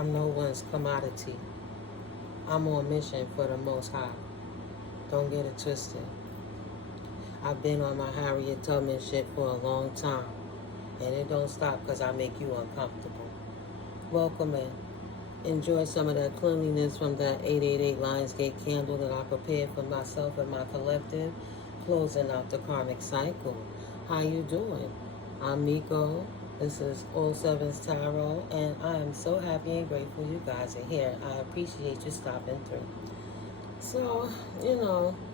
I'm no one's commodity. I'm on mission for the Most High. Don't get it twisted. I've been on my Harriet Tubman shit for a long time. And it don't stop because I make you uncomfortable. Welcome in. Enjoy some of that cleanliness from that 888 Lionsgate candle that I prepared for myself and my collective, closing out the karmic cycle. How you doing? I'm Miko. This is All Sevens Tarot, and I am so happy and grateful you guys are here. I appreciate you stopping through. So,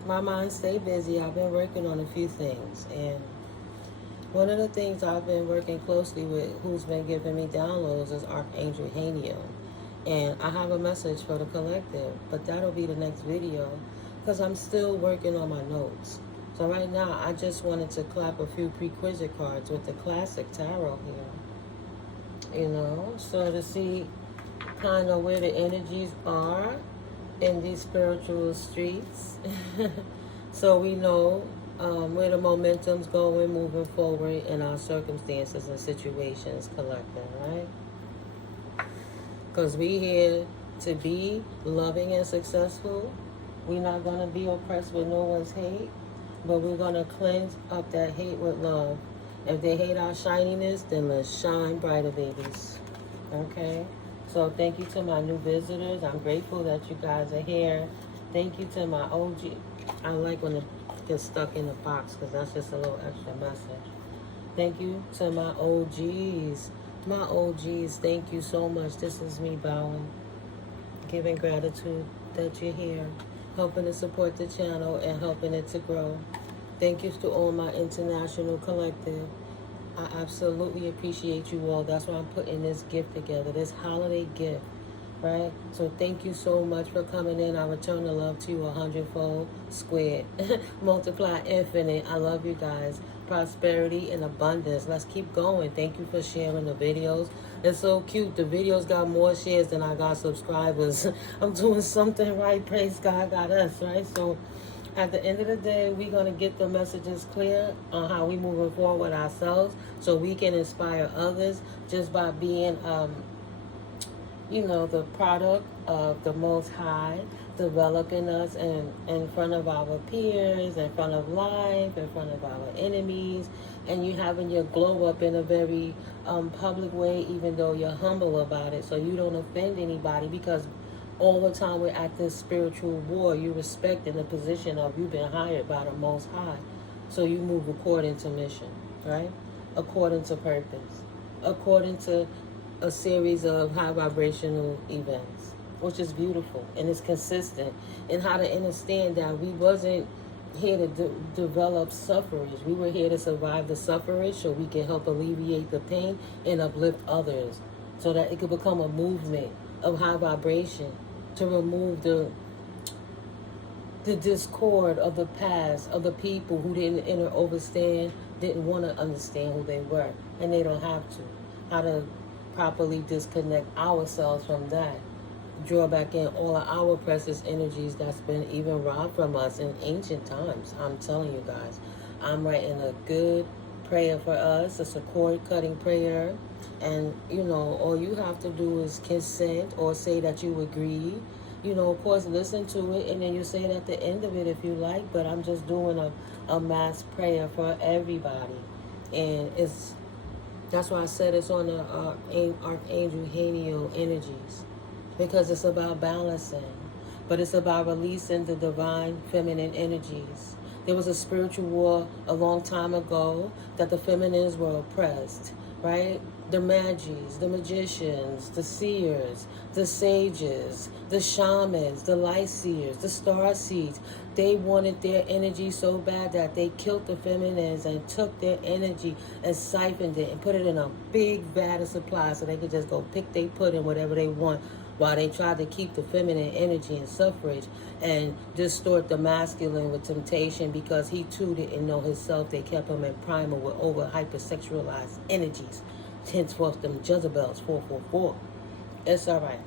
my mind stay busy. I've been working on a few things, and one of the things I've been working closely with, who's been giving me downloads, is Archangel. And I have a message for the collective, but that'll be the next video because I'm still working on my notes. So right now, I just wanted to clap a few prerequisite cards with the classic tarot here. So to see kind of where the energies are in these spiritual streets. So we know where the momentum's going, moving forward in our circumstances and situations collecting, right? Because we here to be loving and successful. We're not going to be oppressed with no one's hate, but we're going to cleanse up that hate with love. If they hate our shininess, then let's shine brighter, babies. Okay? So thank you to my new visitors. I'm grateful that you guys are here. Thank you to my OG. I like when it gets stuck in the box because that's just a little extra message. Thank you to my OGs. My OGs, thank you so much. This is me bowing, giving gratitude that you're here, helping to support the channel and helping it to grow. Thank you to all my international collective. I absolutely appreciate you all. That's why I'm putting this gift together, this holiday gift, right? So thank you so much for coming in. I return the love to you 100-fold squared. Multiply infinite. I love you guys. Prosperity and abundance. Let's keep going. Thank you for sharing the videos. It's so cute. The videos got more shares than I got subscribers. I'm doing something right. Praise God got us, right? So at the end of the day, we're going to get the messages clear on how we moving forward ourselves so we can inspire others just by being, the product of the Most High, developing us in front of our peers, in front of life, in front of our enemies, and you having your glow up in a very public way, even though you're humble about it, so you don't offend anybody, because all the time we're at this spiritual war, you respect in the position of you've been hired by the Most High, so you move according to mission, right? According to purpose, according to a series of high vibrational events, which is beautiful and it's consistent. And how to understand that we wasn't here to develop suffrage. We were here to survive the suffrage so we can help alleviate the pain and uplift others so that it could become a movement of high vibration to remove the discord of the past, of the people who didn't overstand, didn't want to understand who they were, and they don't have to. How to properly disconnect ourselves from that. Draw back in all of our precious energies that's been even robbed from us in ancient times. I'm telling you guys. I'm writing a good prayer for us. It's a cord-cutting prayer. And, all you have to do is consent or say that you agree. Of course, listen to it, and then you say it at the end of it if you like. But I'm just doing a mass prayer for everybody. And that's why I said it's on the Archangel energies, because it's about balancing, but it's about releasing the divine feminine energies. There was a spiritual war a long time ago that the feminines were oppressed, right? The magis, the magicians, the seers, the sages, the shamans, the light seers, the star seeds. They wanted their energy so bad that they killed the feminines and took their energy and siphoned it and put it in a big vat of supply so they could just go pick they pudding, whatever they want, while they tried to keep the feminine energy and suffrage and distort the masculine with temptation, because he too didn't know himself. They kept him in primal with over hypersexualized energies. Henceforth, them Jezebels, 444. It's all right.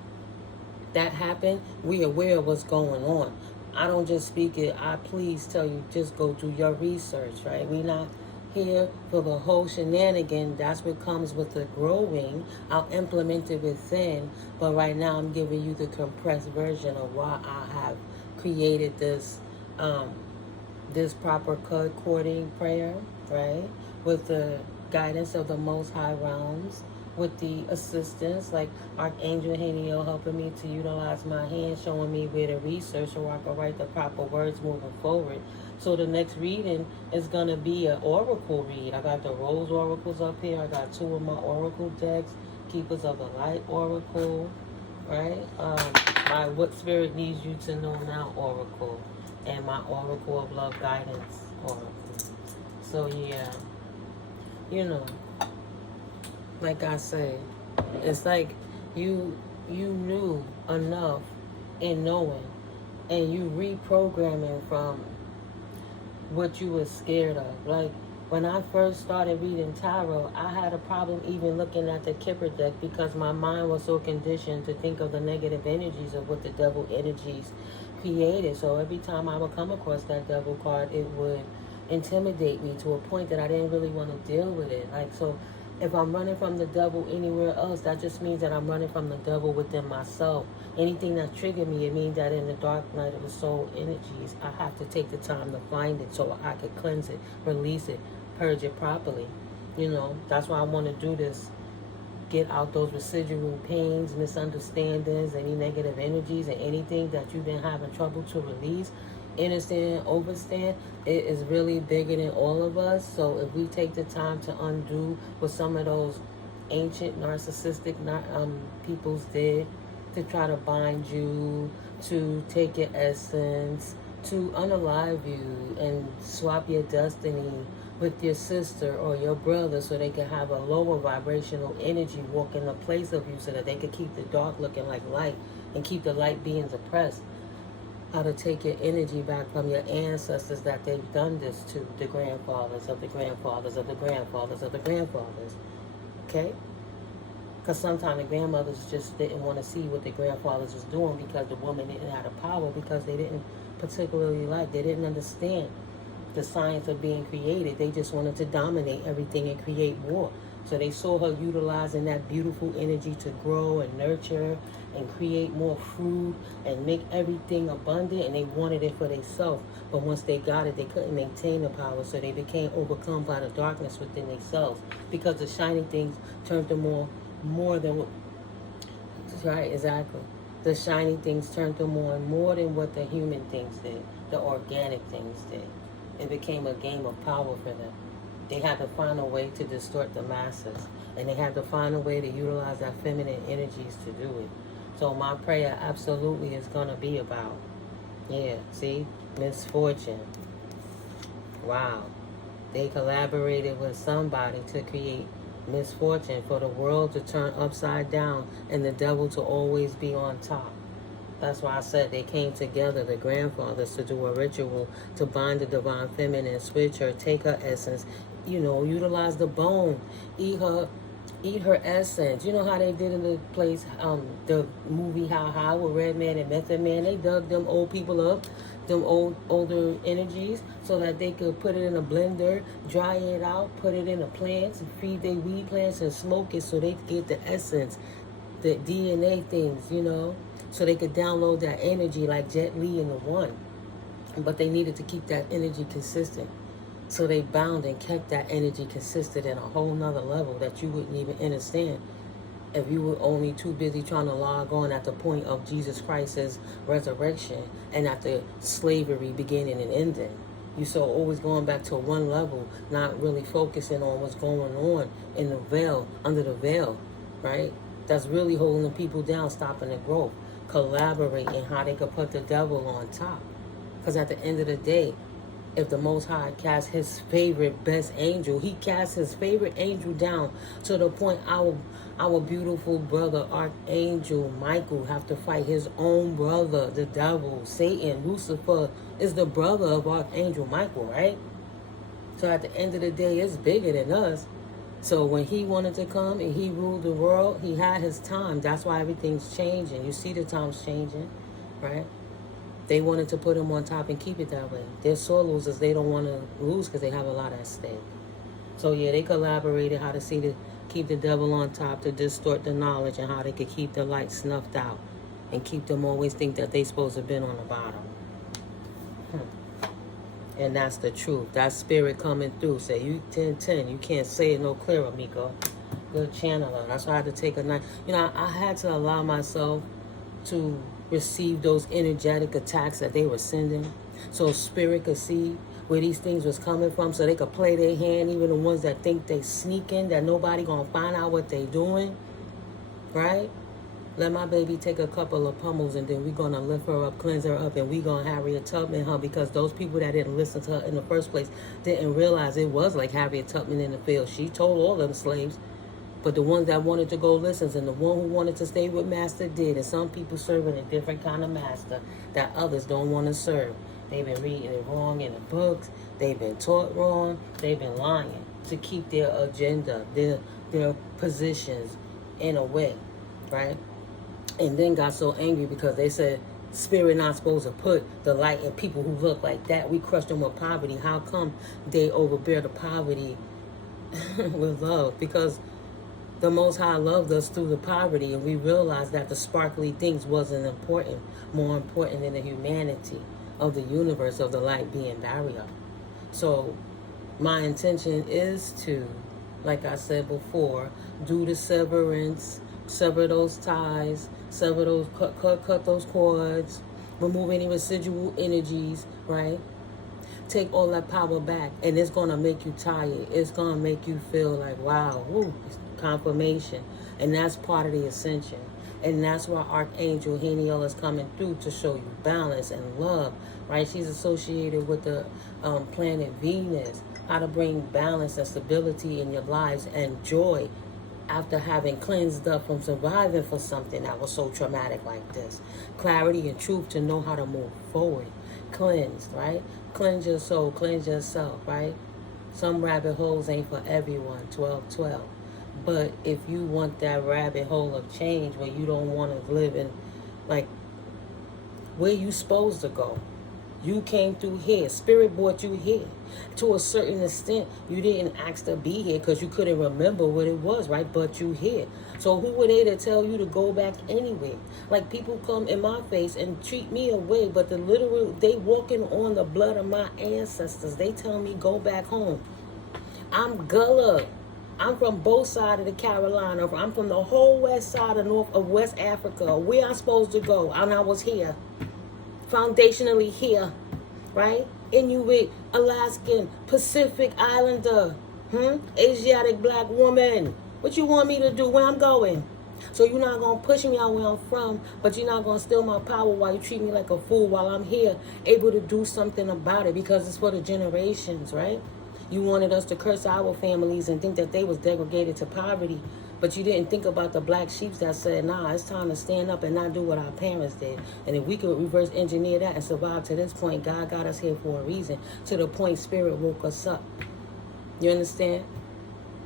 That happened. We aware of what's going on. I don't just speak it. I please tell you, just go do your research, right? We not here for the whole shenanigan. That's what comes with the growing. I'll implement it within, but right now I'm giving you the compressed version of why I have created this this proper cording prayer, right? With the guidance of the Most High Realms, with the assistance like Archangel Haniel helping me to utilize my hands, showing me where to research so I can write the proper words moving forward. So the next reading is going to be an oracle read. I got the Rose Oracles up here. I got 2 of my oracle decks, Keepers of the Light Oracle, right? My What Spirit Needs You to Know Now Oracle, and my Oracle of Love Guidance Oracle. So yeah, you know, like I said, it's like you knew enough in knowing, and you reprogramming from what you were scared of. Like when I first started reading tarot, I had a problem even looking at the Kipper deck because my mind was so conditioned to think of the negative energies of what the devil energies created. So every time I would come across that devil card, it would intimidate me to a point that I didn't really want to deal with it. Like, so if I'm running from the devil anywhere else, that just means that I'm running from the devil within myself. Anything that triggered me, it means that in the dark night of the soul energies, I have to take the time to find it so I could cleanse it, release it, purge it properly. You know, that's why I want to do this. Get out those residual pains, misunderstandings, any negative energies, and anything that you've been having trouble to release. Understand, overstand, it is really bigger than all of us. So if we take the time to undo what some of those ancient narcissistic peoples did, to try to bind you, to take your essence, to unalive you and swap your destiny with your sister or your brother so they can have a lower vibrational energy walk in the place of you so that they could keep the dark looking like light and keep the light being suppressed. How to take your energy back from your ancestors that they've done this to, the grandfathers of the grandfathers of the grandfathers of the grandfathers. Okay? Because sometimes the grandmothers just didn't want to see what the grandfathers was doing because the woman didn't have the power, because they didn't particularly they didn't understand the science of being created. They just wanted to dominate everything and create war. So they saw her utilizing that beautiful energy to grow and nurture and create more fruit and make everything abundant, and they wanted it for themselves. But once they got it, they couldn't maintain the power, so they became overcome by the darkness within themselves, because the shining things turned them more than what, right, exactly. The shiny things turned them on more than what the human things did, the organic things did. It became a game of power for them. They had to find a way to distort the masses, and they had to find a way to utilize that feminine energies to do it. So my prayer absolutely is going to be about, yeah, see, misfortune. Wow. They collaborated with somebody to create misfortune, for the world to turn upside down and the devil to always be on top. That's why I said they came together, the grandfathers, to do a ritual to bind the divine feminine, switch her, take her essence, you know, utilize the bone, eat her essence. You know how they did in the place, the movie How High with Red Man and Method Man? They dug them old people up, them older energies, so that they could put it in a blender, dry it out, put it in the plants, and feed their weed plants and smoke it so they could get the essence, the DNA things, you know, so they could download that energy like Jet Li in the One. But they needed to keep that energy consistent. So they bound and kept that energy consistent in a whole nother level that you wouldn't even understand if you were only too busy trying to log on at the point of Jesus Christ's resurrection and at the slavery beginning and ending. You saw always going back to one level, not really focusing on what's going on in the veil, under the veil, right? That's really holding the people down, stopping the growth, collaborating how they could put the devil on top. Because at the end of the day, if the Most High casts his favorite best angel, he casts his favorite angel down to the point our beautiful brother Archangel Michael have to fight his own brother, the devil, Satan. Lucifer is the brother of Archangel Michael, right? So at the end of the day, it's bigger than us. So when he wanted to come and he ruled the world, he had his time. That's why everything's changing. You see the times changing, right? They wanted to put him on top and keep it that way. They're sore losers. They don't want to lose because they have a lot at stake. So yeah, they collaborated how to see to keep the devil on top, to distort the knowledge, and how they could keep the light snuffed out and keep them always think that they supposed to have been on the bottom. And that's the truth. That spirit coming through. Say, you 1010. You can't say it no clearer, Miko. Good channeler. That's why I had to take a night. You know, I had to allow myself to receive those energetic attacks that they were sending. So spirit could see where these things was coming from. So they could play their hand. Even the ones that think they sneaking. That nobody going to find out what they doing. Right? Let my baby take a couple of pummels and then we're going to lift her up, cleanse her up, and we're going to Harriet Tubman her, because those people that didn't listen to her in the first place didn't realize it was like Harriet Tubman in the field. She told all them slaves, but the ones that wanted to go listen and the one who wanted to stay with master did. And some people serving a different kind of master that others don't want to serve. They've been reading it wrong in the books. They've been taught wrong. They've been lying to keep their agenda, their positions in a way, right? And then got so angry because they said spirit not supposed to put the light in people who look like that. We crushed them with poverty. How come they overbear the poverty with love? Because the Most High loved us through the poverty, and we realized that the sparkly things wasn't important, more important than the humanity of the universe, of the light being barrier. So my intention is to, like I said before, do the severance, sever those ties, sever those, cut those cords, remove any residual energies, right? Take all that power back, and it's going to make you tired. It's going to make you feel like, wow, woo, confirmation. And that's part of the ascension. And that's why Archangel Haniel is coming through to show you balance and love, right? She's associated with the planet Venus, how to bring balance and stability in your lives and joy after having cleansed up from surviving for something that was so traumatic like this. Clarity and truth to know how to move forward. Cleansed, right? Cleanse your soul, cleanse yourself, right? Some rabbit holes ain't for everyone, 12-12. But if you want that rabbit hole of change where you don't want to live in, like, where you supposed to go. You came through here. Spirit brought you here. To a certain extent, you didn't ask to be here because you couldn't remember what it was, right? But you here. So who were they to tell you to go back anyway? Like, people come in my face and treat me away, but they walking on the blood of my ancestors. They tell me go back home. I'm Gullah. I'm from both sides of the Carolina. I'm from the whole west side of West Africa. Where I'm supposed to go. And I was here. Foundationally here, right? Inuit, Alaskan, Pacific Islander, Asiatic black woman. What you want me to do? Where I'm going? So you're not going to push me out where I'm from, but you're not going to steal my power while you treat me like a fool while I'm here, able to do something about it, because it's for the generations, right? You wanted us to curse our families and think that they was degraded to poverty, but you didn't think about the black sheep that said, nah, it's time to stand up and not do what our parents did. And if we could reverse engineer that and survive to this point, God got us here for a reason, to the point Spirit woke us up. You understand?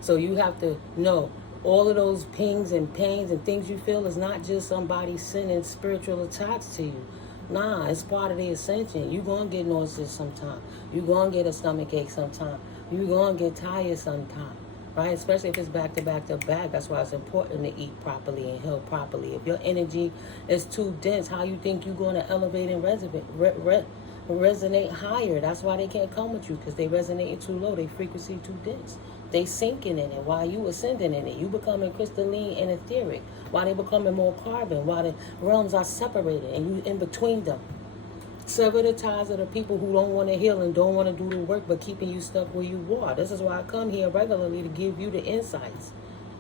So you have to know all of those pings and pains and things you feel is not just somebody sending spiritual attacks to you. Nah, it's part of the ascension. You're going to get nauseous sometime. You're going to get a stomach ache sometime. You're going to get tired sometime. Right? Especially if it's back to back to back. That's why it's important to eat properly and heal properly. If your energy is too dense, how you think you're going to elevate and resonate higher? That's why they can't come with you, because they resonating too low. They frequency too dense. They sinking in it while you ascending in it. You becoming crystalline and etheric while they becoming more carbon, while the realms are separated and you in between them. Sever the ties of the people who don't want to heal and don't want to do the work, but keeping you stuck where you are. This is why I come here regularly, to give you the insights,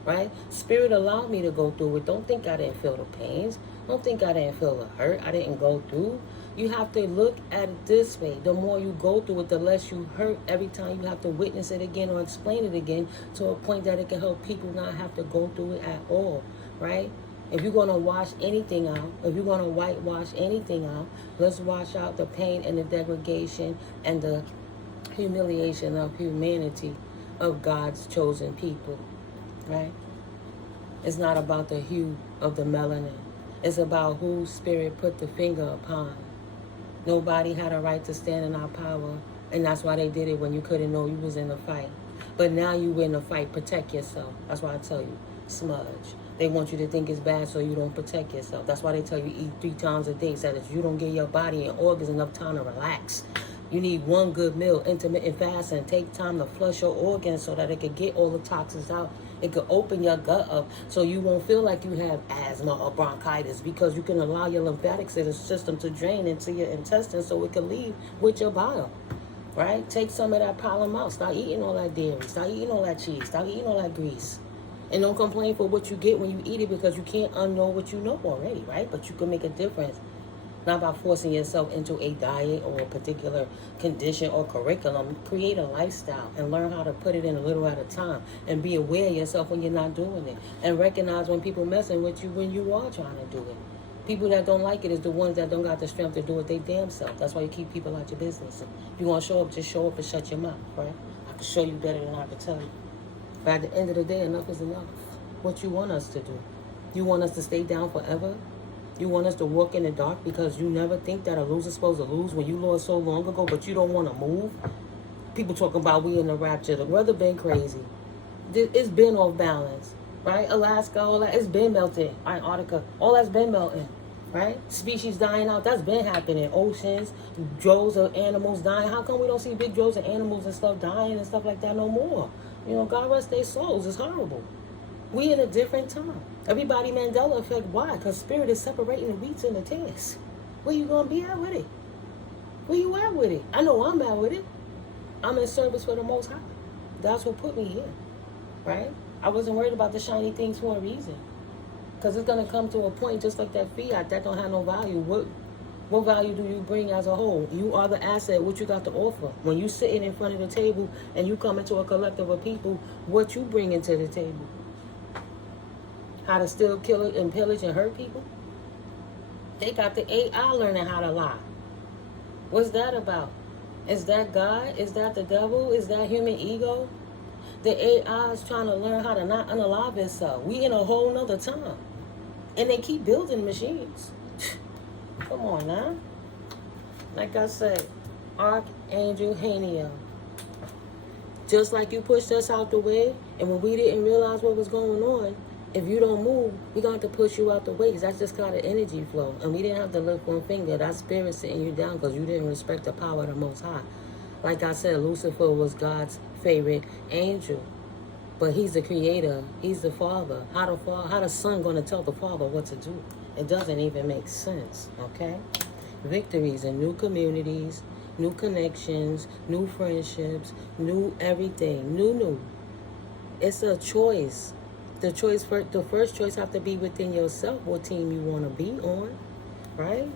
right? Spirit allowed me to go through it. Don't think I didn't feel the pains. Don't think I didn't feel the hurt. I didn't go through. You have to look at it this way. The more you go through it, the less you hurt. Every time you have to witness it again or explain it again, to a point that it can help people not have to go through it at all, right? If you're going to wash anything out, if you're going to whitewash anything out, let's wash out the pain and the degradation and the humiliation of humanity of God's chosen people, right? It's not about the hue of the melanin. It's about whose spirit put the finger upon. Nobody had a right to stand in our power, and that's why they did it when you couldn't know you was in a fight. But now you win the fight, protect yourself. That's why I tell you, smudge. They want you to think it's bad so you don't protect yourself. That's why they tell you eat 3 times a day, so that you don't give your body and organs enough time to relax. You need one good meal, intermittent fasting, take time to flush your organs so that it can get all the toxins out. It could open your gut up so you won't feel like you have asthma or bronchitis, because you can allow your lymphatic system to drain into your intestines so it can leave with your bile. Right? Take some of that problem out. Stop eating all that dairy. Stop eating all that cheese. Stop eating all that grease. And don't complain for what you get when you eat it, because you can't unknow what you know already, right? But you can make a difference. Not by forcing yourself into a diet or a particular condition or curriculum. Create a lifestyle and learn how to put it in a little at a time. And be aware of yourself when you're not doing it. And recognize when people messing with you when you are trying to do it. People that don't like it is the ones that don't got the strength to do it they damn self. That's why you keep people out your business. If you want to show up, just show up and shut your mouth, right? I can show you better than I can tell you. But at the end of the day, enough is enough. What you want us to do? You want us to stay down forever? You want us to walk in the dark because you never think that a loser's supposed to lose when you lost so long ago, but you don't want to move? People talking about we in the rapture. The weather been crazy. It's been off balance, right? Alaska, all that, it's been melting. Antarctica, all that's been melting, right? Species dying out, that's been happening. Oceans, droves of animals dying. How come we don't see big droves of animals and stuff dying and stuff like that no more? You know, God rest their souls. It's horrible. We in a different time. Everybody Mandela effect. Why? Because spirit is separating the wheats and the tares. Where you going to be at with it? Where you at with it? I know I'm at with it. I'm in service for the Most High. That's what put me here, right? I wasn't worried about the shiny things for a reason. Because it's going to come to a point just like that fiat that don't have no value. What value do you bring as a whole? You are the asset. What you got to offer? When you sitting in front of the table and you come into a collective of people, what you bring into the table? How to steal, kill, and pillage and hurt people? They got the AI learning how to lie. What's that about? Is that God? Is that the devil? Is that human ego? The AI is trying to learn how to not unalive itself. We in a whole nother time. And they keep building machines. Come on now. Like I said, Archangel Haniel. Just like you pushed us out the way, and when we didn't realize what was going on, if you don't move, we're going to have to push you out the way. That's just called an energy flow. And we didn't have to lift one finger. That spirit sitting you down because you didn't respect the power of the Most High. Like I said, Lucifer was God's favorite angel. But he's the creator. He's the father. How the son going to tell the father what to do? It doesn't even make sense, okay? Victories in new communities, new connections, new friendships, new everything, new. It's a choice. The first choice have to be within yourself, what team you want to be on, right?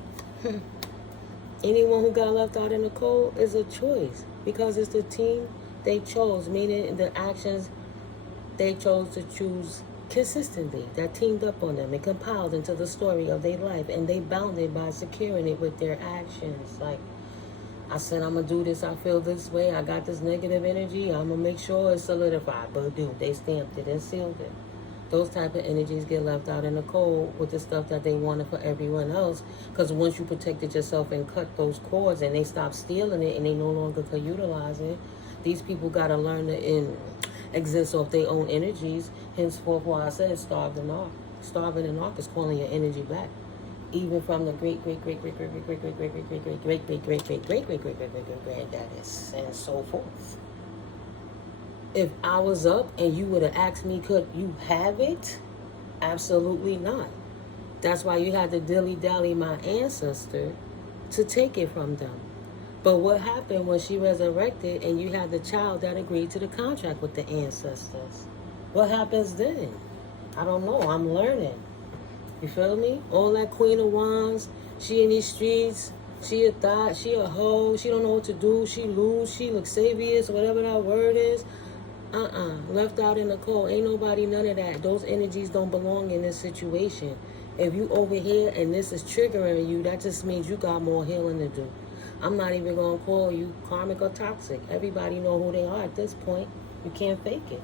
Anyone who got left out in the cold is a choice because it's the team they chose, meaning the actions they chose to choose consistently that teamed up on them and compiled into the story of their life, and they bound it by securing it with their actions. Like I said, I'm gonna do this, I feel this way, I got this negative energy, I'm gonna make sure it's solidified. But dude, they stamped it and sealed it. Those type of energies get left out in the cold with the stuff that they wanted for everyone else. Because once you protected yourself and cut those cords and they stop stealing it and they no longer could utilize it, these people got to learn to exist off their own energies. Henceforth, why I said starving and arc is calling your energy back. Even from the great granddaddies and so forth. If I was up and you would have asked me, could you have it? Absolutely not. That's why you had to dilly-dally my ancestor to take it from them. But what happened when she resurrected and you had the child that agreed to the contract with the ancestors? What happens then? I don't know. I'm learning. You feel me? All that Queen of Wands, she in these streets, she a thought, she a hoe, she don't know what to do, she lose, she luxurious, whatever that word is. Left out in the cold. Ain't nobody, none of that. Those energies don't belong in this situation. If you over here and this is triggering you, that just means you got more healing to do. I'm not even going to call you karmic or toxic. Everybody know who they are at this point. You can't fake it.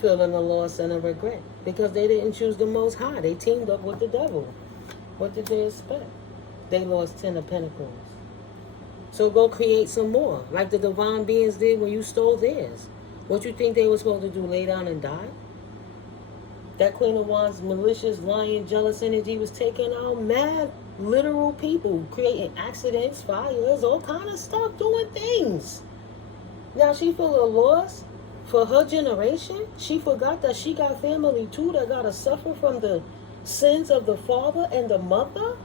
Feeling the loss and the regret. Because they didn't choose the Most High. They teamed up with the devil. What did they expect? They lost 10 of Pentacles. So go create some more. Like the divine beings did when you stole theirs. What you think they were supposed to do? Lay down and die? That Queen of Wands, malicious, lying, jealous energy was taking out mad, literal people, creating accidents, fires, all kind of stuff, doing things. Now she feel a loss for her generation. She forgot that she got family too that got to suffer from the sins of the father and the mother.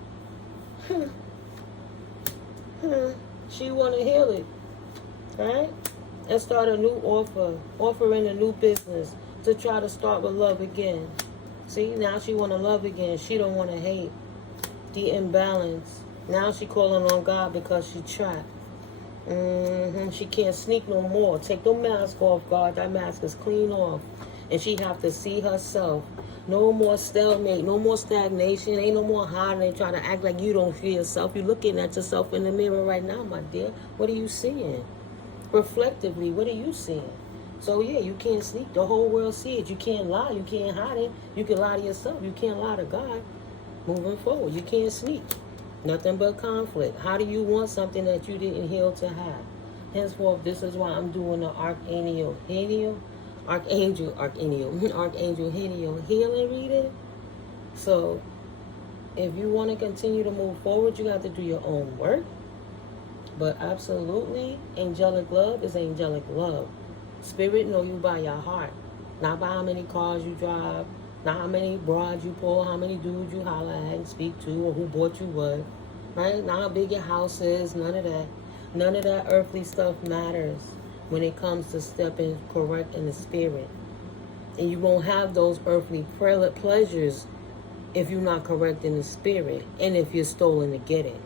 She want to heal it, right? And start a new offering a new business to try to start with love again. See, now she want to love again. She don't want to hate. The imbalance. Now she calling on God because she trapped. She can't sneak no more. Take the mask off, God. That mask is clean off. And she have to see herself. No more stalemate. No more stagnation. Ain't no more hiding. Trying to act like you don't feel yourself. You're looking at yourself in the mirror right now, my dear. What are you seeing? Reflectively, what are you seeing? So yeah, you can't sneak. The whole world see it. You can't lie. You can't hide it. You can lie to yourself. You can't lie to God. Moving forward, you can't sneak. Nothing but conflict. How do you want something that you didn't heal to have? Henceforth, this is why I'm doing the Archangel Heniel healing reading. So, if you want to continue to move forward, you have to do your own work. But absolutely, angelic love is angelic love. Spirit know you by your heart, not by how many cars you drive, not how many broads you pull, how many dudes you holler at and speak to, or who bought you what, right? Not how big your house is, none of that. None of that earthly stuff matters when it comes to stepping correct in the spirit. And you won't have those earthly pleasures if you're not correct in the spirit, and if you're stolen to get it.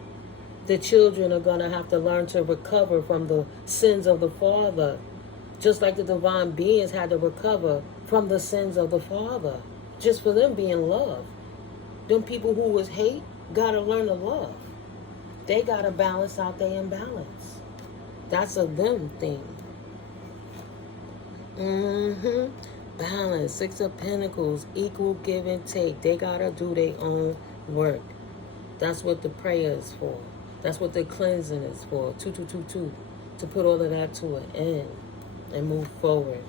The children are going to have to learn to recover from the sins of the father, just like the divine beings had to recover from the sins of the father, just for them being loved. Them people who was hate got to learn to love. They got to balance out their imbalance. That's a them thing. Balance. 6 of Pentacles. Equal give and take. They got to do their own work. That's what the prayer is for. That's what the cleansing is for. 2, to put all of that to an end and move forward.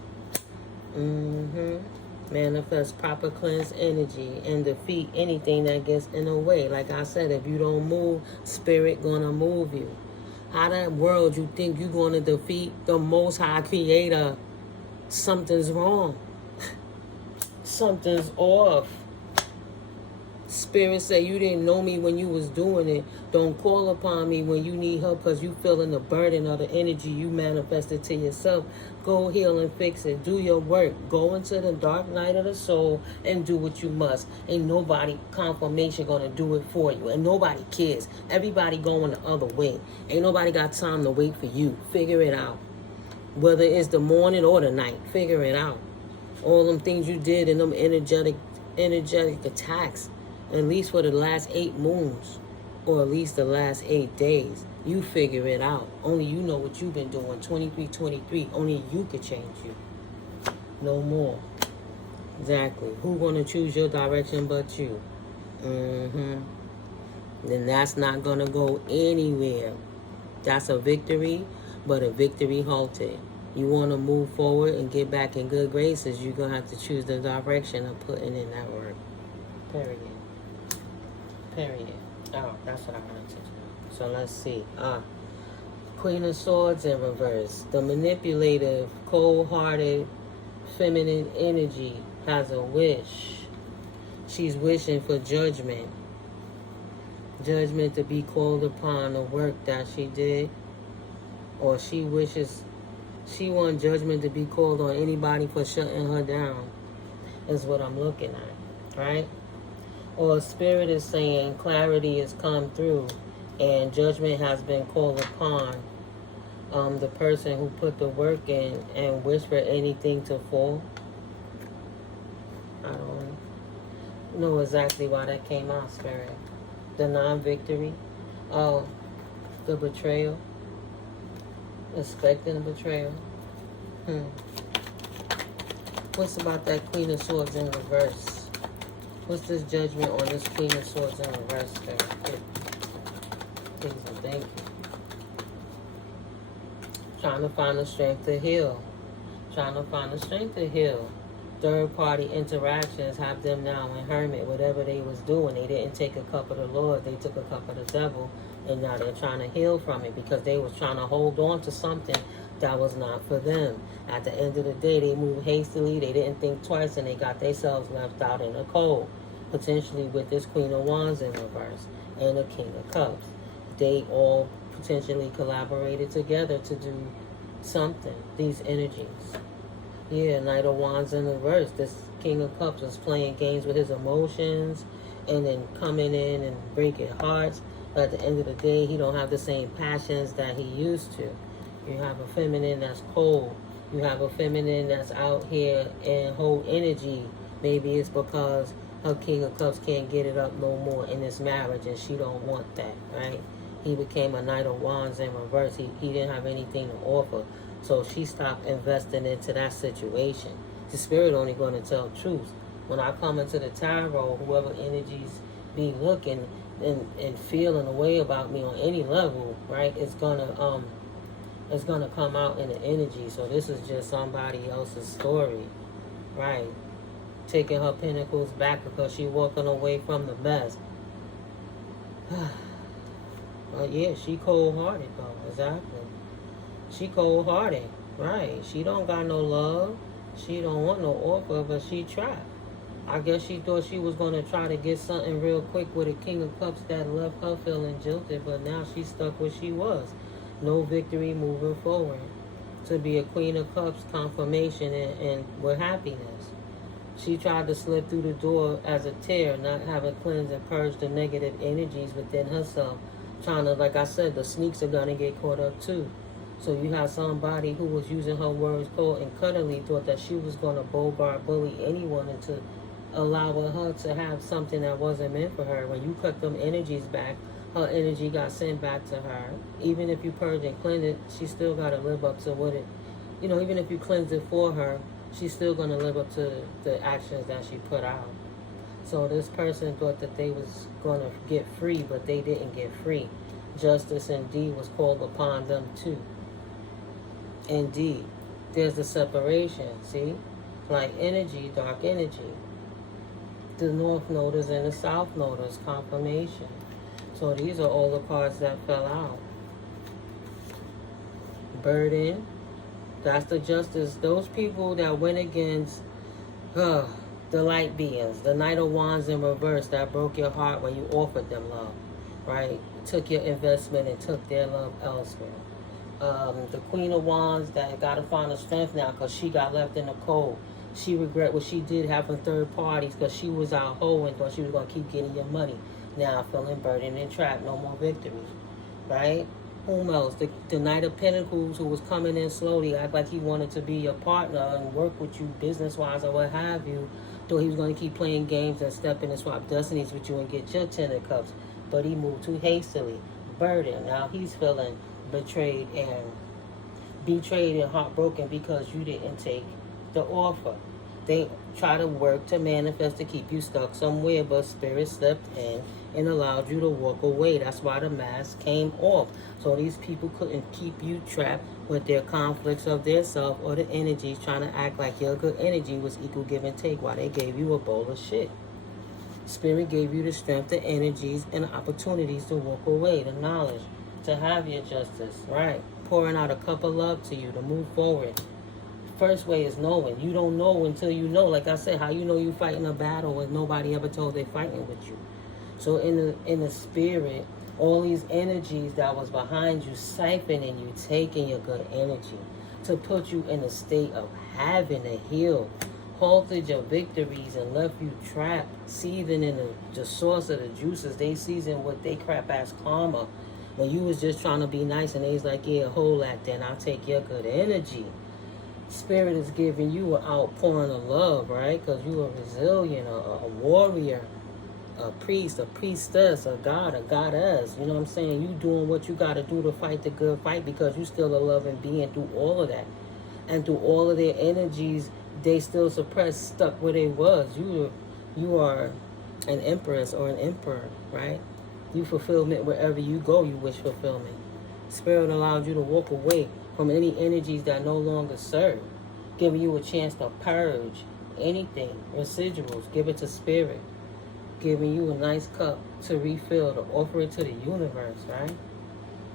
Manifest proper cleansed energy and defeat anything that gets in the way. Like I said, if you don't move, spirit gonna move you. How that world you think you gonna defeat the Most High Creator? Something's wrong. Something's off. Spirit say you didn't know me when you was doing it. Don't call upon me when you need help because you feeling the burden of the energy you manifested to yourself. Go heal and fix it. Do your work. Go into the dark night of the soul and do what you must. Ain't nobody confirmation gonna do it for you. And nobody cares. Everybody going the other way. Ain't nobody got time to wait for you. Figure it out. Whether it's the morning or the night. Figure it out. All them things you did in them energetic attacks. At least for the last 8 moons, or at least the last 8 days. You figure it out. Only you know what you've been doing. 23. Only you could change you. No more. Exactly. Who gonna choose your direction but you? Then that's not gonna go anywhere. That's a victory, but a victory halted. You want to move forward and get back in good graces, you're gonna have to choose the direction of putting in that work. Period. Oh, that's what I wanted to do. So let's see. Queen of Swords in reverse. The manipulative, cold-hearted, feminine energy has a wish. She's wishing for judgment. Judgment to be called upon the work that she did. Or she wants judgment to be called on anybody for shutting her down. Is what I'm looking at, right? Or spirit is saying clarity has come through and judgment has been called upon the person who put the work in and wish for anything to fall. I don't know exactly why that came out, spirit. The non-victory. Oh, the betrayal. Expecting a betrayal. What's about that Queen of Swords in reverse? What's this judgment on this Queen of Swords in reverse? Please and thank you. Trying to find the strength to heal. trying to find the strength to heal. Third-party interactions have them now in hermit. Whatever they was doing, they didn't take a cup of the Lord, they took a cup of the devil, and now they're trying to heal from it because they was trying to hold on to something that was not for them. At the end of the day, they moved hastily, they didn't think twice, and they got themselves left out in the cold, potentially with this Queen of Wands in reverse and the King of Cups. They all potentially collaborated together to do something, these energies. Yeah, Knight of Wands in reverse. This King of Cups is playing games with his emotions and then coming in and breaking hearts. But at the end of the day, he don't have the same passions that he used to. You have a feminine that's cold. You have a feminine that's out here in whole energy. Maybe it's because her King of Cups can't get it up no more in this marriage and she don't want that, right? He became a Knight of Wands in reverse. He didn't have anything to offer. So she stopped investing into that situation. The Spirit only going to tell truth. When I come into the tarot, whoever energies be looking and feeling a way about me on any level, right, it's gonna come out in the energy. So this is just somebody else's story, right? Taking her pentacles back because she walking away from the best. Well, yeah, she cold-hearted though, exactly. She cold-hearted, right? She don't got no love. She don't want no offer, but she tried. I guess she thought she was going to try to get something real quick with a King of Cups that left her feeling jilted, but now she's stuck where she was. No victory moving forward. To be a Queen of Cups confirmation and with happiness. She tried to slip through the door as a tear, not having cleansed and purged the negative energies within herself. Trying to, like I said, the sneaks are going to get caught up too. So you have somebody who was using her words cold and cuddly, thought that she was going to bogart, bully anyone into allowing her to have something that wasn't meant for her. When you cut them energies back, her energy got sent back to her. Even if you purge and cleanse it, she still got to live up to what it, even if you cleanse it for her, she's still going to live up to the actions that she put out. So this person thought that they was going to get free, but they didn't get free. Justice indeed was called upon them too. Indeed, there's the separation, see? Light energy, dark energy. The North Node is and the South Node is confirmation. So these are all the cards that fell out. Burden, that's the justice. Those people that went against the light beings, the Knight of Wands in reverse that broke your heart when you offered them love, right? Took your investment and took their love elsewhere. The Queen of Wands that got to find her strength now because she got left in the cold. She regret what she did having third parties because she was out whole and thought she was going to keep getting your money. Now feeling burdened and trapped, no more victory, right? Whom else? The Knight of Pentacles who was coming in slowly, act like he wanted to be your partner and work with you business-wise or what have you. Thought he was going to keep playing games and step in and swap destinies with you and get your Ten of Cups. But he moved too hastily. Burdened. Now he's feeling betrayed and heartbroken because you didn't take the offer. They try to work to manifest to keep you stuck somewhere, but Spirit stepped in and allowed you to walk away. That's why the mask came off. So these people couldn't keep you trapped with their conflicts of their self or the energies trying to act like your good energy was equal give and take while they gave you a bowl of shit. Spirit gave you the strength, the energies, and the opportunities to walk away, the knowledge, to have your justice, right? Pouring out a cup of love to you to move forward. First way is knowing. You don't know until you know. Like I said, how you know you fighting a battle when nobody ever told they fighting with you. So in the spirit, all these energies that was behind you, siphoning you, taking your good energy to put you in a state of having to heal, halted your victories and left you trapped, seething in the source of the juices. They season with they crap ass karma. When you was just trying to be nice and they was like, yeah, hold that then, I'll take your good energy. Spirit is giving you an outpouring of love, right? Because you are resilient, a warrior, a priest, a priestess, a god, a goddess. You know what I'm saying? You doing what you got to do to fight the good fight because you still a loving being through all of that. And through all of their energies, they still suppressed, stuck where they was. You are an empress or an emperor, right? You fulfillment wherever you go, you wish fulfillment. Spirit allowed you to walk away from any energies that no longer serve. giving you a chance to purge anything, residuals, give it to spirit, giving you a nice cup to refill, to offer it to the universe, right?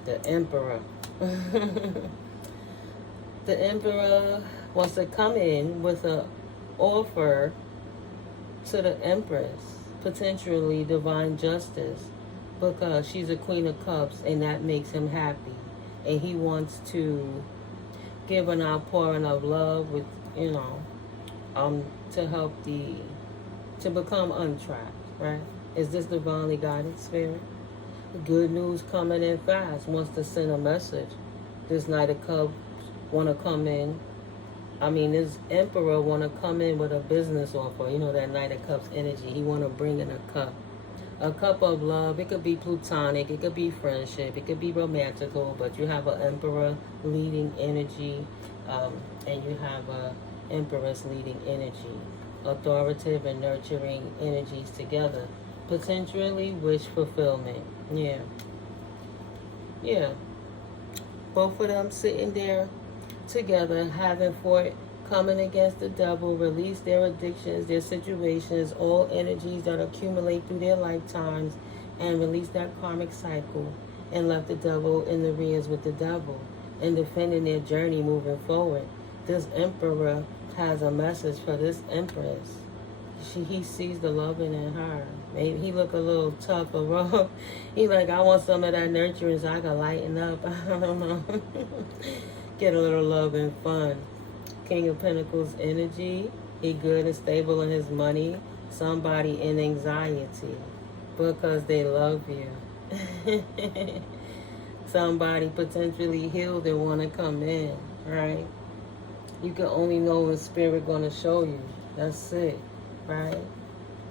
The Emperor. The Emperor wants to come in with an offer to the Empress, potentially divine justice, because she's a Queen of Cups and that makes him happy. And he wants to give an outpouring of love with, to help to become untrapped, right? Is this divinely guided spirit? Good news coming in fast, wants to send a message. This Knight of Cups want to come in. This Emperor want to come in with a business offer. That Knight of Cups energy. He want to bring in a cup of love. It could be platonic, it could be friendship, it could be romantical, but you have an Emperor leading energy, and you have a Empress leading energy. Authoritative and nurturing energies together. Potentially wish fulfillment. Yeah. Both of them sitting there together, having fought, coming against the devil, release their addictions, their situations, all energies that accumulate through their lifetimes, and release that karmic cycle, and left the devil in the rears with the devil, and defending their journey moving forward. This Emperor has a message for this Empress. He sees the loving in her. Maybe he look a little tough or rough. He like, I want some of that nurturing so I can lighten up. I don't know. Get a little love and fun. King of Pentacles energy. He good and stable in his money. Somebody in anxiety because they love you. Somebody potentially healed and want to come in, right? You can only know when spirit going to show you. That's it, right?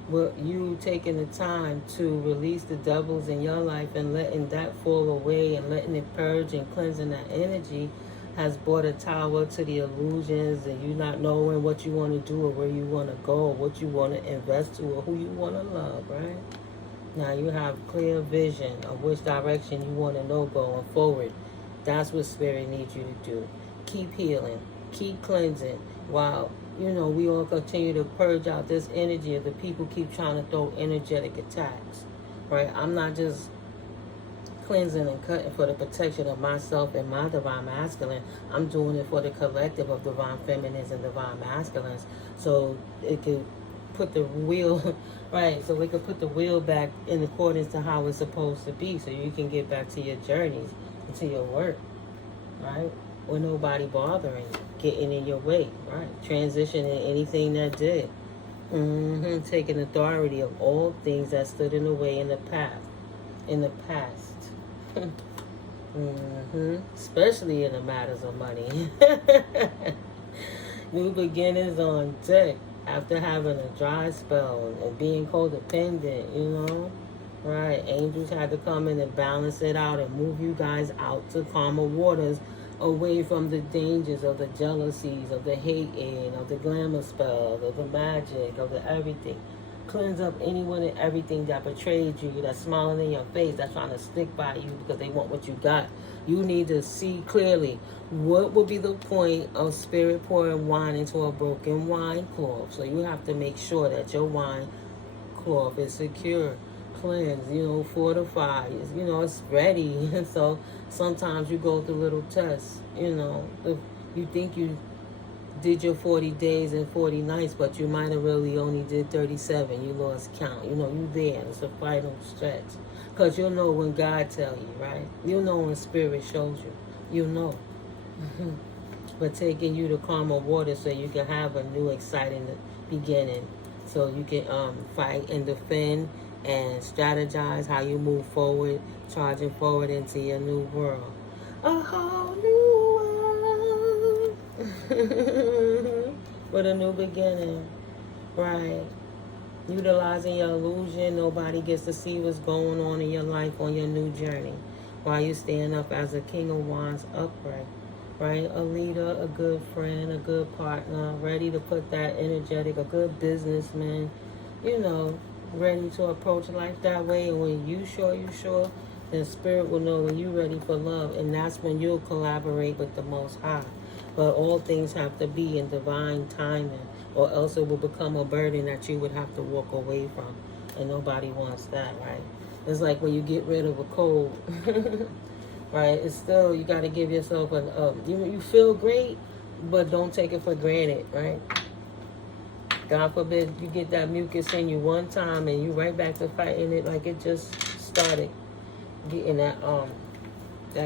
Well, you taking the time to release the devils in your life and letting that fall away and letting it purge and cleansing that energy has brought a tower to the illusions, and you not knowing what you want to do or where you want to go or what you want to invest to or who you want to love, right? Now you have clear vision of which direction you want to know going forward. That's what spirit needs you to do. Keep healing, keep cleansing, while we all continue to purge out this energy of the people keep trying to throw energetic attacks, right? I'm not just cleansing and cutting for the protection of myself and my divine masculine. I'm doing it for the collective of divine feminines and divine masculines, so it could put the wheel right, so we could put the wheel back in accordance to how it's supposed to be, so you can get back to your journeys and to your work, right? With nobody bothering you, getting in your way, right? Transitioning anything that did. Taking authority of all things that stood in the way in the past. Especially in the matters of money. New beginnings on deck after having a dry spell and being codependent, right? Angels had to come in and balance it out and move you guys out to calmer waters, away from the dangers of the jealousies, of the hating, of the glamour spells, of the magic, of the everything. Cleanse up anyone and everything that betrayed you, that's smiling in your face, that's trying to stick by you because they want what you got. You need to see clearly what would be the point of spirit pouring wine into a broken wine cloth. So you have to make sure that your wine cloth is secure, cleansed, fortified, it's ready. So sometimes you go through little tests, if you think you did your 40 days and 40 nights, but you might have really only did 37. You lost count. You there. It's a final stretch. Because you'll know when God tells you, right? You'll know when spirit shows you. You'll know. But taking you to calmer water so you can have a new exciting beginning. So you can fight and defend and strategize how you move forward, charging forward into your new world. A whole new world. With a new beginning. Right. Utilizing your illusion. Nobody gets to see what's going on in your life on your new journey. While you stand up as a King of Wands upright. Right? A leader, a good friend, a good partner. Ready to put that energetic, a good businessman. Ready to approach life that way. And when you sure, then spirit will know when you're ready for love. And that's when you'll collaborate with the Most High. But all things have to be in divine timing, or else it will become a burden that you would have to walk away from. And nobody wants that, right? It's like when you get rid of a cold, right? It's still, you got to give yourself you feel great, but don't take it for granted, right? God forbid you get that mucus in you one time and you right back to fighting it like it just started, getting that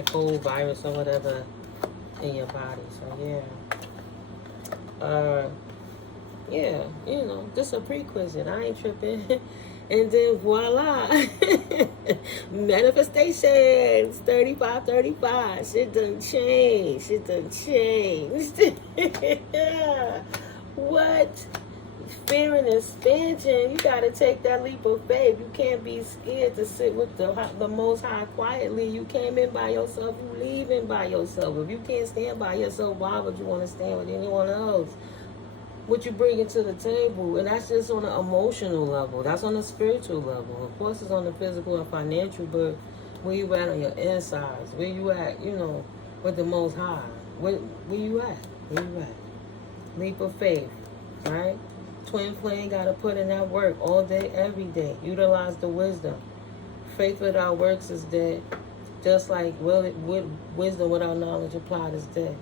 cold virus or whatever in your body. So yeah, you know, this a pre-quizzing. I ain't tripping. And then voila, manifestations, 35. Shit done changed. What? Fear and expansion. You gotta take that leap of faith. You can't be scared to sit with the Most High quietly. You came in by yourself. You leaving by yourself. If you can't stand by yourself, why would you want to stand with anyone else? What you bringing to the table, and that's just on an emotional level. That's on a spiritual level. Of course, it's on the physical and financial, but where you at on your insides? Where you at, you know, with the Most High? Where you at? Where you at? Leap of faith, right? Twin flame got to put in that work all day, every day. Utilize the wisdom. Faith without works is dead. Just like wisdom without knowledge applied is dead.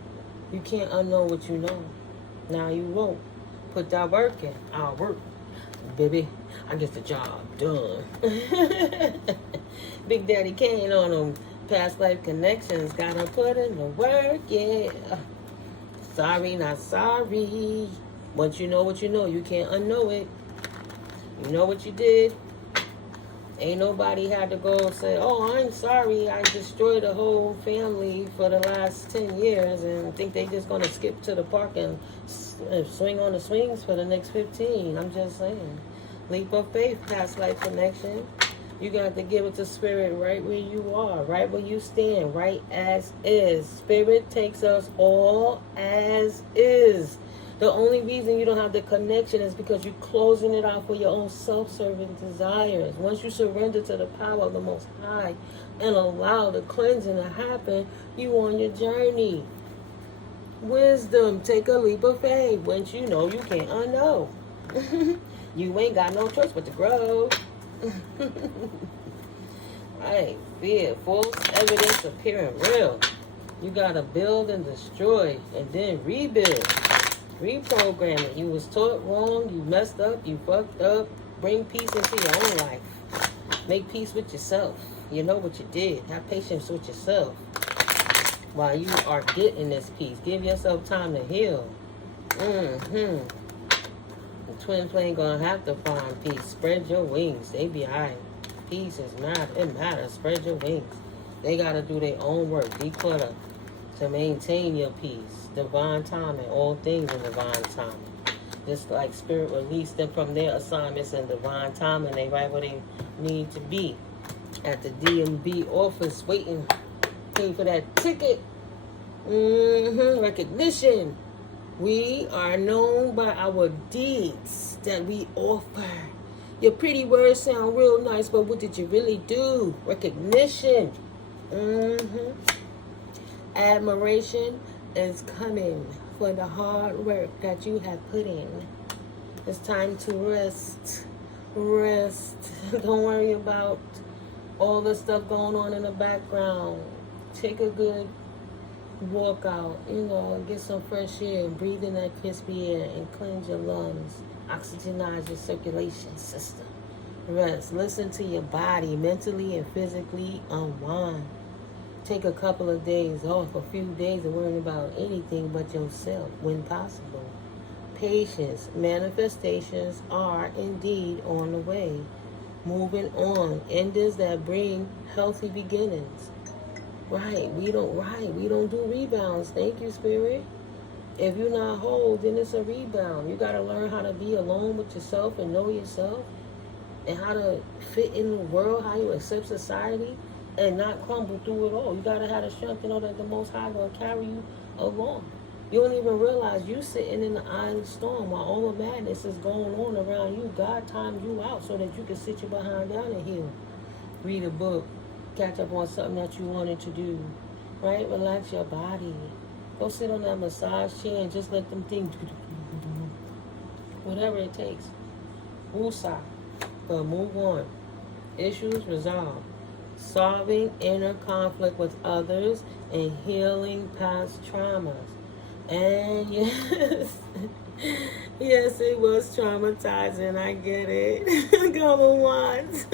You can't unknow what you know. Now you won't. Put that work in. I'll work. Baby, I get the job done. Big Daddy Kane on them. Past life connections. Gotta put in the work, yeah. Sorry, not sorry. Once you know what you know, you can't unknow it. You know what you did. Ain't nobody had to go say, oh, I'm sorry, I destroyed a whole family for the last 10 years and think they just going to skip to the park and swing on the swings for the next 15. I'm just saying. Leap of faith, past life connection. You got to give it to Spirit right where you are, right where you stand, right as is. Spirit takes us all as is. The only reason you don't have the connection is because you're closing it out for your own self-serving desires. Once you surrender to the power of the Most High and allow the cleansing to happen, you on your journey. Wisdom, take a leap of faith. Once you know, you can't unknow. You ain't got no choice but to grow. Right, fear, false evidence appearing real. You gotta build and destroy and then rebuild. Reprogram it. You was taught wrong, you messed up, you fucked up. Bring peace into your own life. Make peace with yourself. You know what you did. Have patience with yourself while you are getting this peace. Give yourself time to heal. The twin flame gonna have to find peace. Spread your wings. They be alright. Peace is matter. It matters. Spread your wings. They gotta do their own work. Declutter to maintain your peace. Divine timing. All things in divine timing. Just like Spirit released them from their assignments in divine timing. They right where they need to be. At the DMV office waiting. Paying for that ticket. Recognition. We are known by our deeds that we offer. Your pretty words sound real nice, but what did you really do? Recognition. Admiration is coming for the hard work that you have put in. It's time to rest. Rest. Don't worry about all the stuff going on in the background. Take a good walk out, get some fresh air and breathe in that crispy air and cleanse your lungs. Oxygenize your circulation system. Rest. Listen to your body, mentally and physically unwind. Take a couple of days off, a few days of worrying about anything but yourself when possible. Patience. Manifestations are indeed on the way. Moving on. Endings that bring healthy beginnings. Right, we don't do rebounds. Thank you, Spirit. If you're not whole, then it's a rebound. You got to learn how to be alone with yourself and know yourself and how to fit in the world, how you accept society and not crumble through it all. You got to have the strength to know that the Most High will carry you along. You don't even realize you sitting in the eye of the storm while all the madness is going on around you. God timed you out so that you can sit your behind down and heal. Read a book. Catch up on something that you wanted to do, right? Relax your body. Go sit on that massage chair and just let them think. Whatever it takes. Woosah. But move on. Issues resolved. Solving inner conflict with others and healing past traumas. And yes, yes, it was traumatizing. I get it. Going once.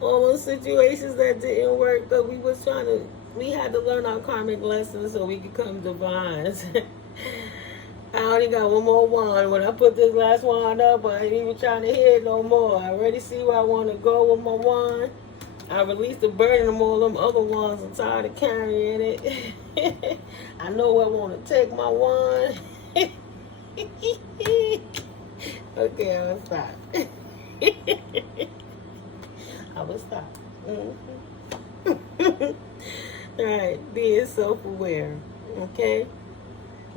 All those situations that didn't work, but we had to learn our karmic lessons so we could become divines. I only got one more wand. When I put this last wand up, I ain't even trying to hear it no more. I already see where I want to go with my wand. I released the burden of all them other ones. I'm tired of carrying it. I know I want to take my wand. Okay, I will stop. I will stop. Alright, being self-aware. Okay?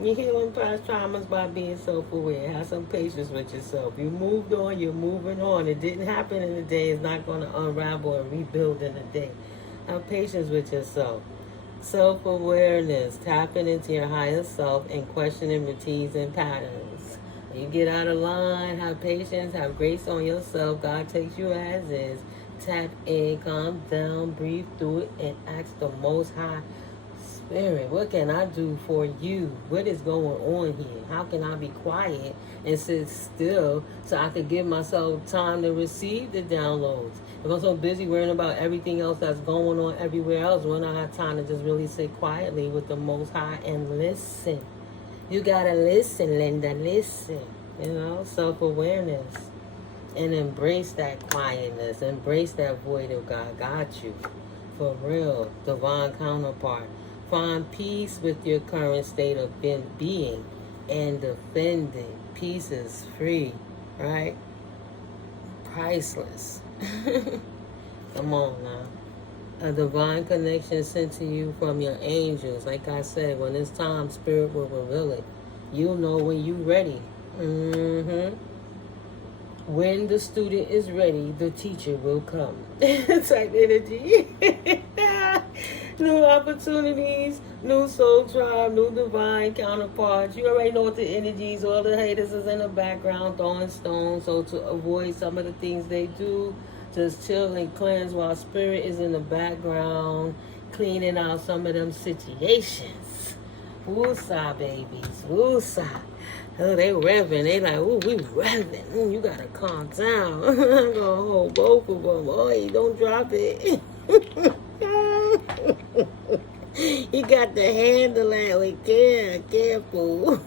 You're healing past traumas by being self-aware. Have some patience with yourself. You moved on, you're moving on. It didn't happen in a day. It's not going to unravel and rebuild in a day. Have patience with yourself. Self-awareness. Tapping into your higher self and questioning routines and patterns. When you get out of line, have patience, have grace on yourself. God takes you as is. Tap in, calm down, breathe through it, and ask the Most High Spirit, what can I do for you? What is going on here? How can I be quiet and sit still so I could give myself time to receive the downloads? If I'm so busy worrying about everything else that's going on everywhere else, when I have time to just really sit quietly with the Most High and listen. You gotta listen, Linda, listen. You know, self-awareness. And embrace that quietness. Embrace that void of God got you. For real. Divine counterpart. Find peace with your current state of being and defend it. Peace is free, right? Priceless. Come on now. A divine connection sent to you from your angels. Like I said, when it's time, Spirit will reveal it. You'll know when you're ready. When the student is ready, the teacher will come. Type energy. New opportunities, new soul tribe, new divine counterparts. You already know what the energies, all the haters is in the background throwing stones. So to avoid some of the things they do, just chill and cleanse while Spirit is in the background, cleaning out some of them situations. Woosah, babies. Woosah. Oh, they revving. They like, ooh, we revving. You gotta calm down. I'm gonna hold both of them. Oh, don't drop it. You got to handle that with care. Careful.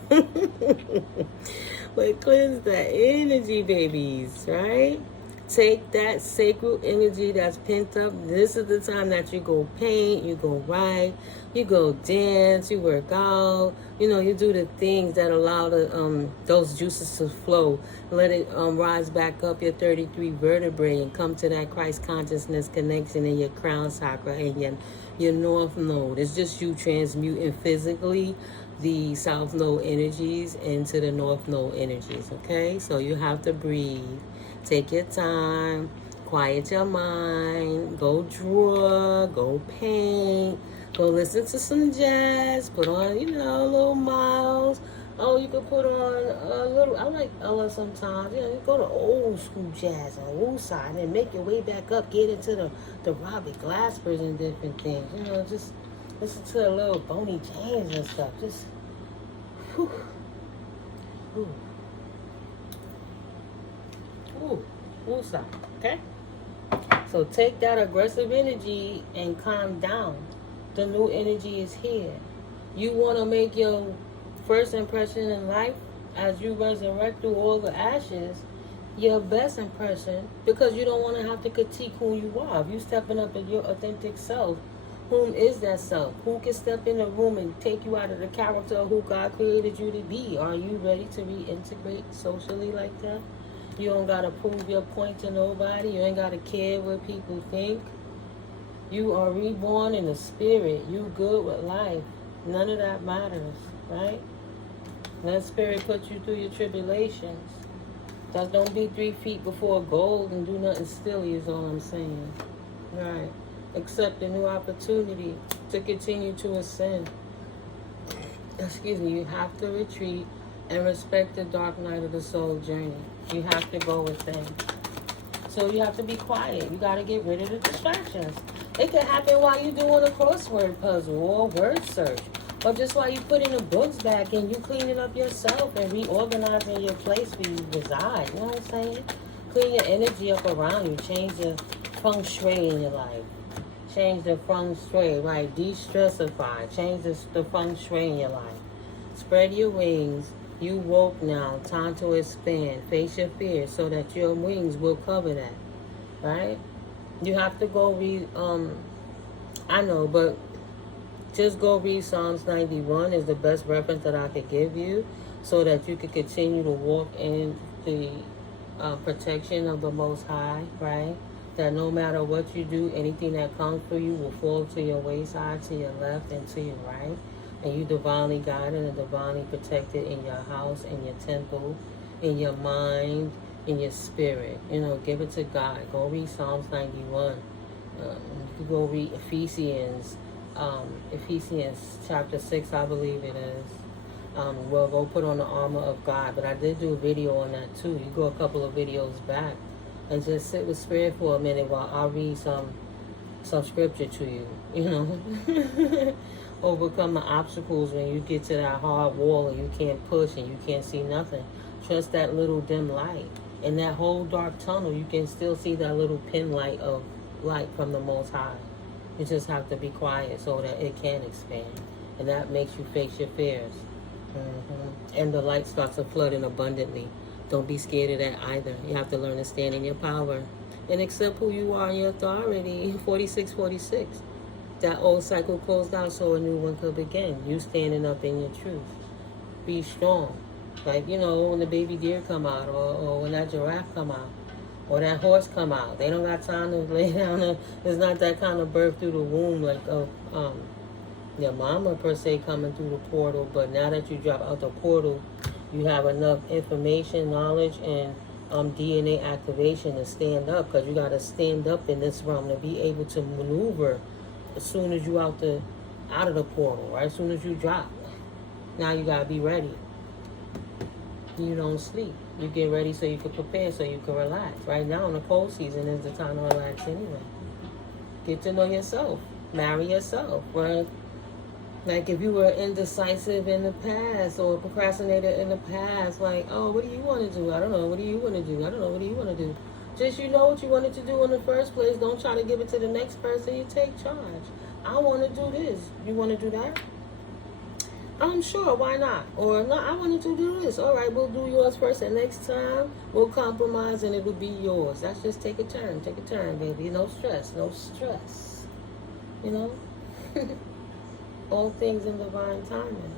But cleanse that energy, babies, right? Take that sacred energy that's pent up. This is the time that you go paint, you go write, you go dance, you work out. You know, you do the things that allow those juices to flow. Let it rise back up your 33 vertebrae and come to that Christ consciousness connection in your crown chakra and your north node. It's just you transmuting physically the south node energies into the north node energies, okay? So you have to breathe. Take your time, quiet your mind, go draw, go paint, go listen to some jazz, put on, you know, a little Miles. Oh, you could put on a little, I like Ella sometimes, you know, you go to old school jazz on the side and then make your way back up, get into the Robbie Glaspers and different things, you know, just listen to a little Boney James and stuff, just, whew, whew. Woosah, okay? So take that aggressive energy and calm down. The new energy is here. You want to make your first impression in life as you resurrect through all the ashes, your best impression, because you don't want to have to critique who you are. If you stepping up as your authentic self, whom is that self? Who can step in the room and take you out of the character of who God created you to be? Are you ready to reintegrate socially like that? You don't got to prove your point to nobody. You ain't got to care what people think. You are reborn in the spirit. You good with life. None of that matters, right? Let Spirit put you through your tribulations. Just don't be 3 feet before gold and do nothing silly is all I'm saying. Right. Accept a new opportunity to continue to ascend. excuse me, you have to retreat and respect the dark night of the soul journey. You have to go within. So you have to be quiet. You got to get rid of the distractions. It can happen while you're doing a crossword puzzle or a word search. Or just while you putting the books back and you cleaning up yourself and reorganizing your place where you reside. You know what I'm saying? Clean your energy up around you. Change the Feng Shui in your life. Change the Feng Shui, right? De-stressify. Change the Feng Shui in your life. Spread your wings. You woke now. Time to expand. Face your fears so that your wings will cover that. Right? You have to go read, I know, but just go read Psalms 91 is the best reference that I could give you so that you can continue to walk in the protection of the Most High, right? That no matter what you do, anything that comes for you will fall to your wayside, to your left, and to your right. And you divinely guided and divinely protected in your house, in your temple, in your mind, in your spirit. You know, give it to God. Go read Psalms 91. You can go read Ephesians chapter 6, I believe it is. Well, go put on the armor of God. But I did do a video on that too. You go a couple of videos back and just sit with Spirit for a minute while I read some scripture to you. You know, overcome the obstacles when you get to that hard wall and you can't push and you can't see nothing. Trust that little dim light. In that whole dark tunnel, you can still see that little pin light of light from the Most High. You just have to be quiet so that it can expand. And that makes you face your fears. And the light starts to flood in abundantly. Don't be scared of that either. You have to learn to stand in your power and accept who you are and your authority. 4646. That old cycle closed out so a new one could begin. You standing up in your truth. Be strong. Like, you know, when the baby deer come out or when that giraffe come out. Or that horse come out. They don't got time to lay down. It's not that kind of birth through the womb like your mama per se coming through the portal. But now that you drop out the portal, you have enough information, knowledge, and DNA activation to stand up. Because you got to stand up in this realm to be able to maneuver as soon as you out of the portal. Right? As soon as you drop. Now you got to be ready. You don't sleep. You get ready so you can prepare, so you can relax. Right now in the cold season is the time to relax anyway. Get to know yourself. Marry yourself, right? Like if you were indecisive in the past or procrastinator in the past, like, oh, what do you want to do? I don't know. What do you want to do? I don't know. What do you want to do? Just you know what you wanted to do in the first place. Don't try to give it to the next person. You take charge. I want to do this. You want to do that? I'm sure, why not? Or, no, I wanted to do this. All right, we'll do yours first, and next time we'll compromise and it'll be yours. That's just take a turn, baby. No stress, you know? All things in divine timing.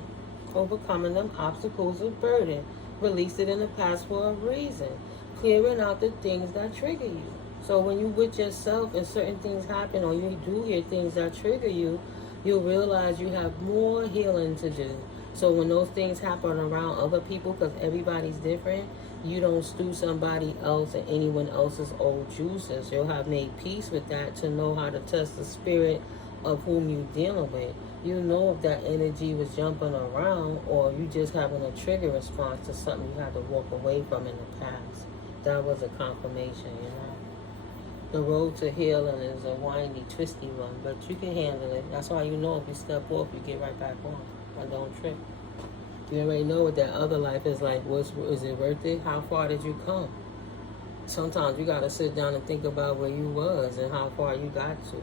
Overcoming them obstacles of burden. Release it in the past for a reason. Clearing out the things that trigger you. So when you with yourself and certain things happen or you do hear things that trigger you, you'll realize you have more healing to do. So when those things happen around other people, because everybody's different, you don't stew somebody else and anyone else's old juices. You'll have made peace with that to know how to test the spirit of whom you're dealing with. You know if that energy was jumping around or you just having a trigger response to something you had to walk away from in the past. That was a confirmation, you know. The road to healing is a windy, twisty one, but you can handle it. That's why you know if you step off, you get right back on. I don't trip. You already know what that other life is like. Is it worth it? How far did you come? Sometimes you got to sit down and think about where you was and how far you got to.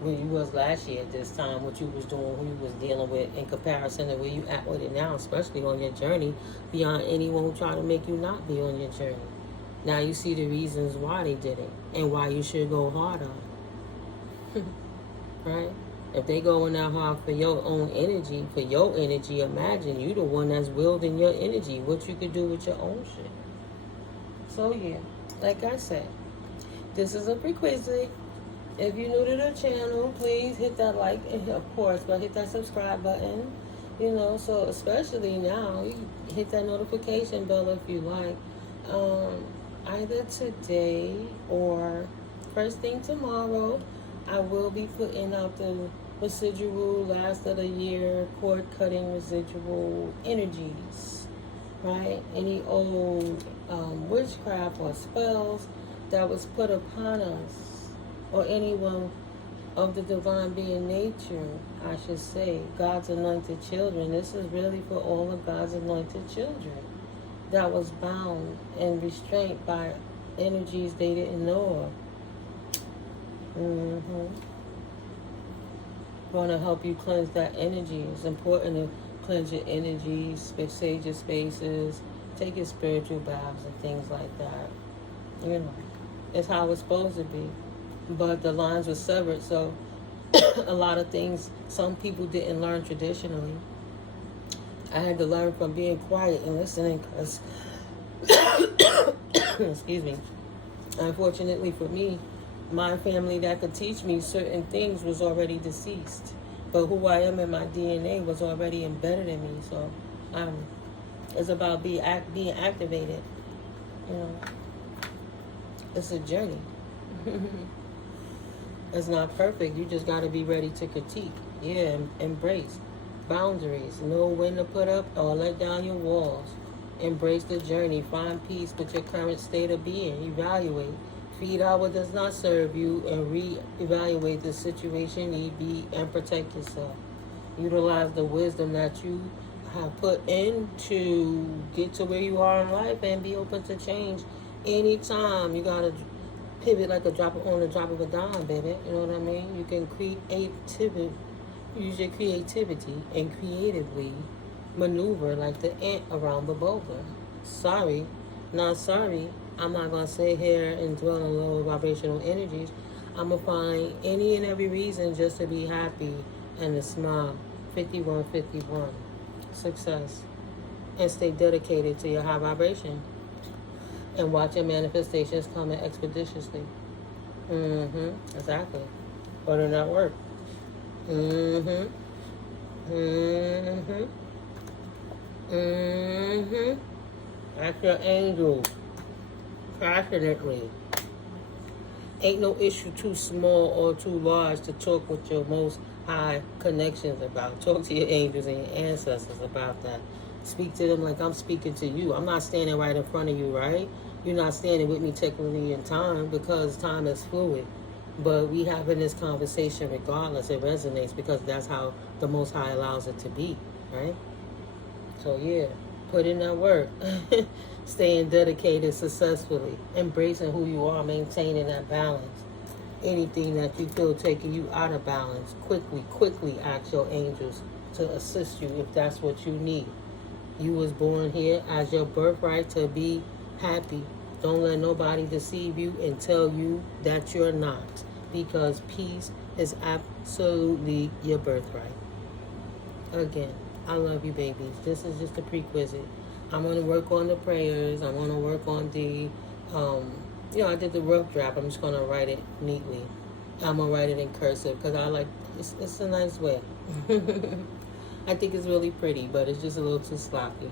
Where you was last year at this time, what you was doing, who you was dealing with in comparison to where you at with it now, especially on your journey, beyond anyone who try to make you not be on your journey. Now you see the reasons why they did it and why you should go harder. Right? If they going that hard for your own energy, imagine you the one that's wielding your energy, what you could do with your own shit. So yeah, like I said, this is a prerequisite. If you're new to the channel, please hit that like, and of course, but hit that subscribe button. You know, so especially now, you hit that notification bell if you like. Either today or first thing tomorrow, I will be putting out the residual last of the year, cord cutting residual energies, right? Any old witchcraft or spells that was put upon us, or anyone of the divine being nature, I should say, God's anointed children. This is really for all of God's anointed children that was bound and restrained by energies they didn't know of. Want to help you cleanse that energy. It's important to cleanse your energies, sage your spaces, take your spiritual baths and things like that. You know, it's how it's supposed to be. But the lines were severed, so a lot of things some people didn't learn traditionally. I had to learn from being quiet and listening because, excuse me, unfortunately for me, my family that could teach me certain things was already deceased. But who I am in my DNA was already embedded in me. So it's about being activated. You know, it's a journey. It's not perfect. You just got to be ready to critique. Yeah, embrace boundaries. Know when to put up or let down your walls. Embrace the journey. Find peace with your current state of being. Evaluate. Feed out what does not serve you and re-evaluate the situation need be and protect yourself. Utilize the wisdom that you have put in to get to where you are in life and be open to change anytime. You got to pivot like on the drop of a dime, baby. You know what I mean? You can use your creativity and creatively maneuver like the ant around the boulder. Sorry, not sorry. I'm not going to sit here and dwell on low vibrational energies. I'm going to find any and every reason just to be happy and to smile. 5151. Success. And stay dedicated to your high vibration. And watch your manifestations come in expeditiously. Exactly. But in that work. That's your angel. Passionately. Ain't no issue too small or too large to talk with your most high connections about. Talk to your angels and your ancestors about that. Speak to them like I'm speaking to you. I'm not standing right in front of you, right? You're not standing with me technically in time because time is fluid. But we having this conversation regardless. It resonates because that's how the Most High allows it to be, right? So yeah, put in that work. Staying dedicated successfully. Embracing who you are. Maintaining that balance. Anything that you feel taking you out of balance, quickly ask your angels to assist you if that's what you need. You was born here as your birthright to be happy. Don't let nobody deceive you and tell you that you're not. Because peace is absolutely your birthright. Again, I love you, babies. This is just a prerequisite. I'm going to work on the prayers. I'm going to work on the, I did the rough draft. I'm just going to write it neatly. I'm going to write it in cursive because I like, it's a nice way. I think it's really pretty, but it's just a little too sloppy.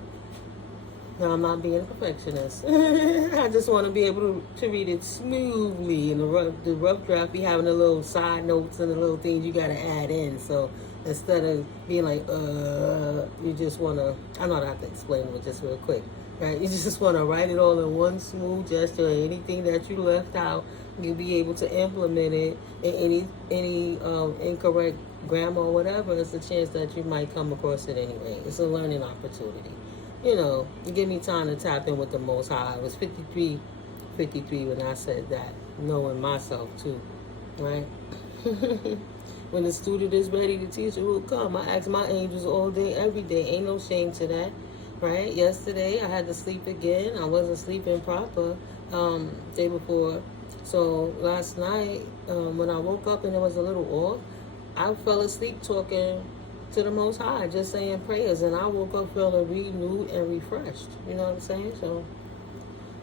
Now, I'm not being a perfectionist. I just want to be able to read it smoothly. And the rough draft be having the little side notes and the little things you got to add in. So instead of being like, you just want to, I know I have to explain it just real quick, right? You just want to write it all in one smooth gesture. Anything that you left out, you'll be able to implement it. And any incorrect grammar or whatever, it's a chance that you might come across it anyway. It's a learning opportunity. You know, you give me time to tap in with the Most High. I was 53 when I said that, knowing myself too, right? When the student is ready, the teacher will come. I ask my angels all day, every day. Ain't no shame to that, right? Yesterday, I had to sleep again. I wasn't sleeping proper day before. So last night, when I woke up and it was a little off, I fell asleep talking to the Most High, just saying prayers, and I woke up feeling renewed and refreshed. You know what I'm saying? So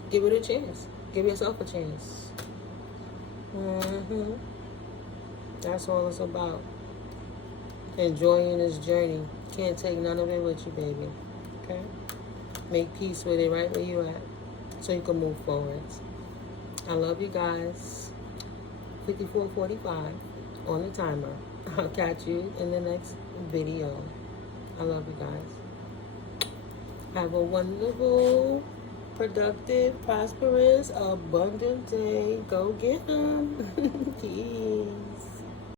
give it a chance. Give yourself a chance. That's all it's about. Enjoying this journey. Can't take none of it with you, baby. Okay? Make peace with it right where you at so you can move forward. I love you guys. 54:45 on the timer. I'll catch you in the next video. I love you guys. Have a wonderful, productive, prosperous, abundant day. Go get them.